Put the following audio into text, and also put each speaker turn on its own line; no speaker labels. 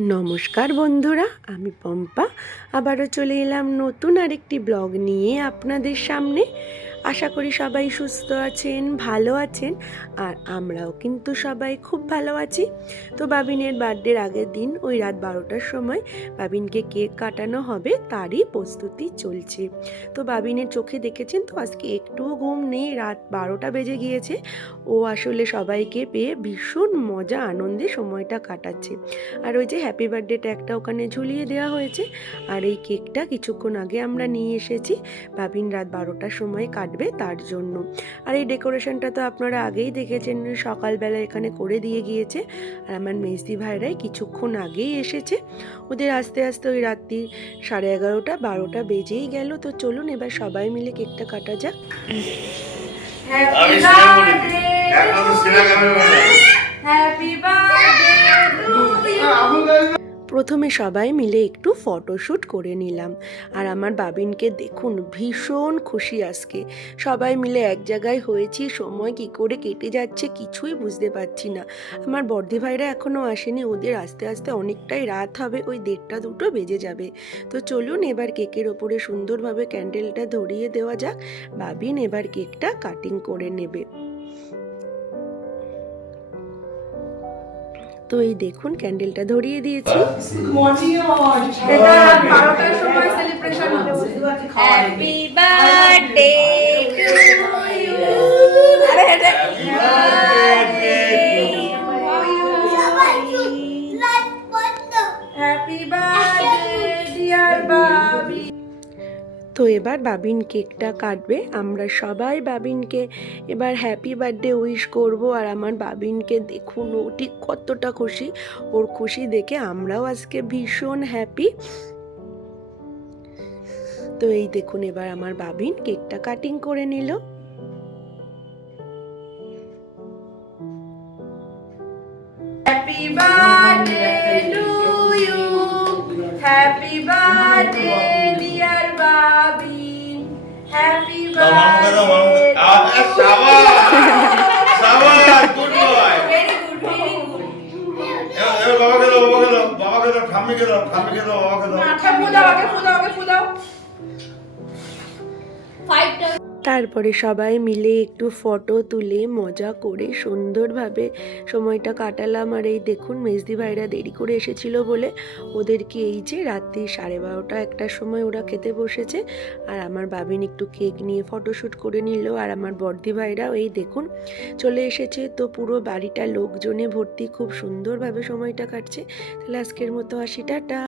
নমস্কার বন্ধুরা আমি পম্পা। আবারও চলে এলাম নতুন আরেকটি ব্লগ নিয়ে আপনাদের সামনে। আশা করি সবাই সুস্থ আছেন, ভালো আছেন, আর আমরাও কিন্তু সবাই খুব ভালো আছি। তো বাবিনের বার্থডের আগের দিন ওই রাত বারোটার সময় বাবিনকে কেক কাটানো হবে, তারই প্রস্তুতি চলছে। তো বাবিনের চোখে দেখেছেন তো, আজকে একটুও ঘুম নেই, রাত বারোটা বেজে গিয়েছে। ও আসলে সবাইকে পেয়ে ভীষণ মজা, আনন্দে সময়টা কাটাচ্ছে। আর ওই যে হ্যাপি বার্থডে ট্যাগটা ওখানে ঝুলিয়ে দেওয়া হয়েছে। আর এই কেকটা কিছুক্ষণ আগে আমরা নিয়ে এসেছি। ভাবিন রাত বারোটার সময় কাটবে তার জন্য। আর এই ডেকোরেশনটা তো আপনারা আগেই দেখেছেন, সকালবেলা এখানে করে দিয়ে গিয়েছে। আর আমার মেজদি ভাইরাই কিছুক্ষণ আগেই এসেছে। ওদের আস্তে আস্তে ওই রাত্রি সাড়ে এগারোটা, বারোটা বেজেই গেল। তো চলুন এবার সবাই মিলে কেকটা কাটা যাক। প্রথমে সবাই মিলে একটু ফটোশ্যুট করে নিলাম। আর আমার বাবিনকে দেখুন, ভীষণ খুশি আজকে। সবাই মিলে এক জায়গায় হয়েছি, সময় কি করে কেটে যাচ্ছে কিছুই বুঝতে পারছি না। আমার বর্দি ভাইরা এখনও আসেনি, ওদের আস্তে আস্তে অনেকটাই রাত হবে, ওই দেড়টা দুটো বেজে যাবে। তো চলুন এবার কেকের ওপরে সুন্দরভাবে ক্যান্ডেলটা ধরিয়ে দেওয়া যাক। বাবিন এবার কেকটা কাটিং করে নেবে। তো এই দেখুন ক্যান্ডেলটা ধরিয়ে দিয়েছি।
এটা বারোটার সময় সেলিব্রেশন হচ্ছে হ্যাপি বার্থডে
তো এবার বাবিন কেকটা কাটবে। আমরা সবাই বাবিনকে এবার হ্যাপি বার্থডে উইশ করব। আর আমার বাবিনকে দেখুন, ও ঠিক কতটা খুশি। ওর খুশি দেখে আমরাও আজকে ভীষণ হ্যাপি তো এই দেখুন, এবার আমার বাবিন কেকটা কাটিং করে নিল।
Happy birthday to you happy birthday
বাবাকে দাও বাবাকে দাও বাবাকে দাও ঠাম্মিকে দাও ঠাম্মিকে দাও বাবাকে দাও
আচ্ছা ফুদাও আগে ফুদাও
তারপরে সবাই মিলে একটু ফটো তুলে মজা করে সুন্দরভাবে সময়টা কাটালাম। আর এই দেখুন, মেজদি ভাইরা দেরি করে এসেছিল বলে ওদেরকে এই যে রাত্রি সাড়ে বারোটা একটার সময় ওরা খেতে বসেছে। আর আমার বাবিন একটু কেক নিয়ে ফটোশ্যুট করে নিল। আর আমার বর্দি ভাইরাও এই দেখুন, চলে এসেছে। তো পুরো বাড়িটা লোকজনে ভর্তি, খুব সুন্দরভাবে সময়টা কাটছে। তাহলে আজকের মতো আসি, টাটা।